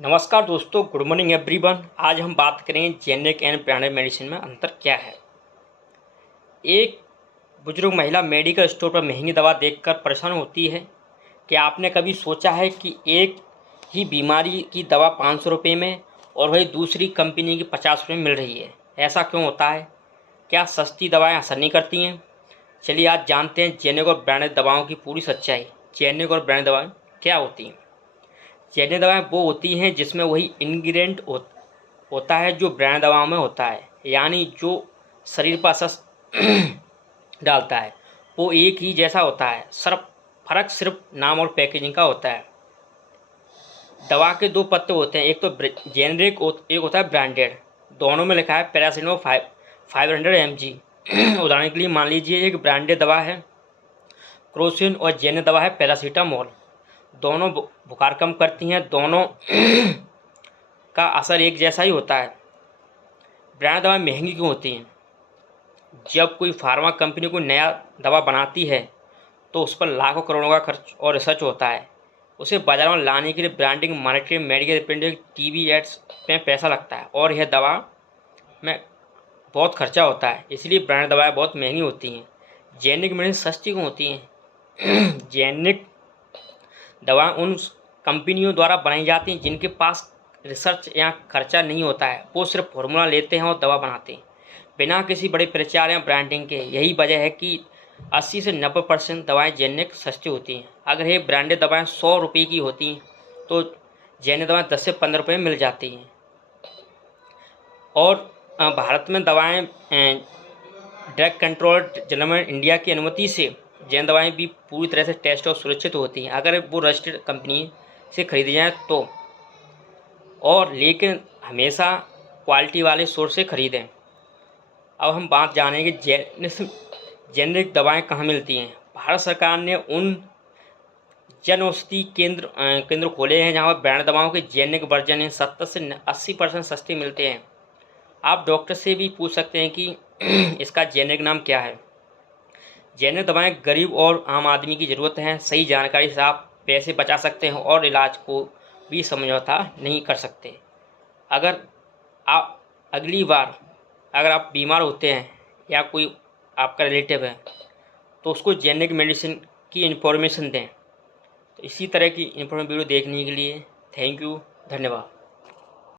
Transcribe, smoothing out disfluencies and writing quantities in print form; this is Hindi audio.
नमस्कार दोस्तों, गुड मॉर्निंग एवरीवन। आज हम बात करेंगे जेनेरिक एंड ब्रांडेड मेडिसिन में अंतर क्या है। एक बुजुर्ग महिला मेडिकल स्टोर पर महंगी दवा देखकर परेशान होती है। क्या आपने कभी सोचा है कि एक ही बीमारी की दवा 500 रुपये में और वही दूसरी कंपनी की 50 रुपये में मिल रही है? ऐसा क्यों होता है? क्या सस्ती दवाएं असर नहीं करती हैं? चलिए आज जानते हैं जेनेरिक और ब्रांडेड दवाओं की पूरी सच्चाई। जेनेरिक और ब्रांडेड दवाएँ क्या होती हैं? जेनेरिक दवाएं वो होती हैं जिसमें वही इंग्रेडिएंट होता है जो ब्रांड दवाओं में होता है, यानी जो शरीर पर असर डालता है वो एक ही जैसा होता है, फर्क सिर्फ नाम और पैकेजिंग का होता है। दवा के दो पत्ते होते हैं, एक तो जेनेरिक, एक होता है ब्रांडेड। दोनों में लिखा है पैरासिटामोल 500 mg। उदाहरण के लिए मान लीजिए एक ब्रांडेड दवा है क्रोसिन और जेनेरिक दवा है पैरासीटामोल। दोनों बुखार कम करती हैं, दोनों का असर एक जैसा ही होता है। ब्रांड दवाएं महंगी क्यों होती हैं? जब कोई फार्मा कंपनी कोई नया दवा बनाती है तो उस पर लाखों करोड़ों का खर्च और रिसर्च होता है। उसे बाजार में लाने के लिए branding, marketing, medical representative, TV ads में पैसा लगता है और यह दवा में बहुत खर्चा होता है, इसलिए ब्रांड दवाएं बहुत महंगी होती हैं। जेनेरिक मेडिसिन सस्ती क्यों होती हैं? जेनेरिक दवाएं उन कंपनियों द्वारा बनाई जाती हैं जिनके पास रिसर्च या खर्चा नहीं होता है। वो सिर्फ फॉर्मूला लेते हैं और दवा बनाते हैं बिना किसी बड़े प्रचार या ब्रांडिंग के। यही वजह है कि 80 से 90% दवाएं जेनेरिक सस्ती होती हैं। अगर ये ब्रांडेड दवाएं 100 रुपये की होती हैं तो जेनेरिक दवाएं 10 से 15 रुपये में मिल जाती हैं। और भारत में दवाएं ड्रग कंट्रोल जनरल इंडिया की अनुमति से जेनेरिक दवाएं भी पूरी तरह से टेस्ट और सुरक्षित होती हैं अगर वो रजिस्टर्ड कंपनी से खरीदी जाए तो, और लेकिन हमेशा क्वालिटी वाले सोर्स से खरीदें। अब हम बात जानेंगे जेनेरिक दवाएं कहाँ मिलती हैं। भारत सरकार ने उन जन औषधि केंद्र खोले हैं जहाँ पर ब्रांड दवाओं के जेनेरिक वर्जन 70 से 80% सस्ते मिलते हैं। आप डॉक्टर से भी पूछ सकते हैं कि इसका जेनेरिक नाम क्या है। जेनेरिक दवाएं गरीब और आम आदमी की ज़रूरत है। सही जानकारी से आप पैसे बचा सकते हैं और इलाज को भी समझौता नहीं कर सकते। अगर आप अगली बार अगर आप बीमार होते हैं या कोई आपका रिलेटिव है तो उसको जेनेरिक मेडिसिन की इन्फॉर्मेशन दें। तो इसी तरह की इन्फॉर्मेशन वीडियो देखने के लिए थैंक यू, धन्यवाद।